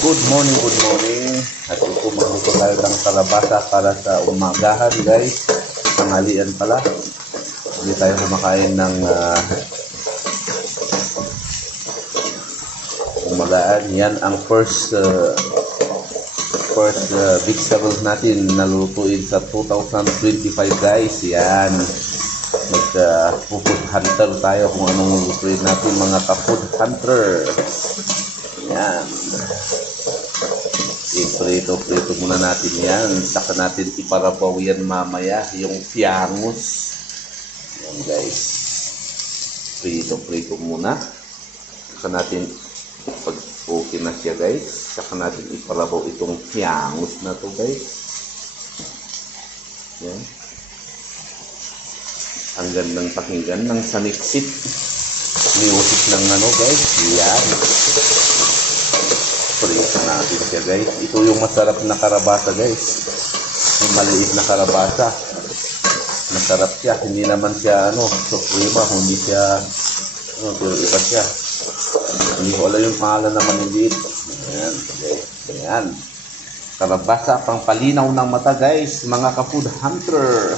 Good morning. At ito magluto tayo ng kalabasa para sa umagahan guys. Tanghalian pala. Hindi tayo kumakain ng umagahan. Yan ang first vegetables natin na lulutuin sa 2025 guys. Yan. Food hunter tayo kung anong lulutuin natin mga ka-food hunter. Yan. Prito muna natin yan. Saka natin iparabaw yan mamaya. Yung fiangus. Yan guys. Prito muna. Saka natin, pag okay na siya guys, saka natin iparabaw itong fiangus na to guys. Yan. Ang gandang pakinggan ng saniksit. Music ng ano guys. Yan. Prito natin siya guys. Ito yung masarap na karabasa guys. Yung maliit na karabasa. Masarap siya. Hindi naman siya suprema. Hindi siya pero iba siya. Hindi ko alam yung pangalan na maliliit. Ayan guys. Ayan. Karabasa pang palinaw ng mata guys. Mga ka-food hunter.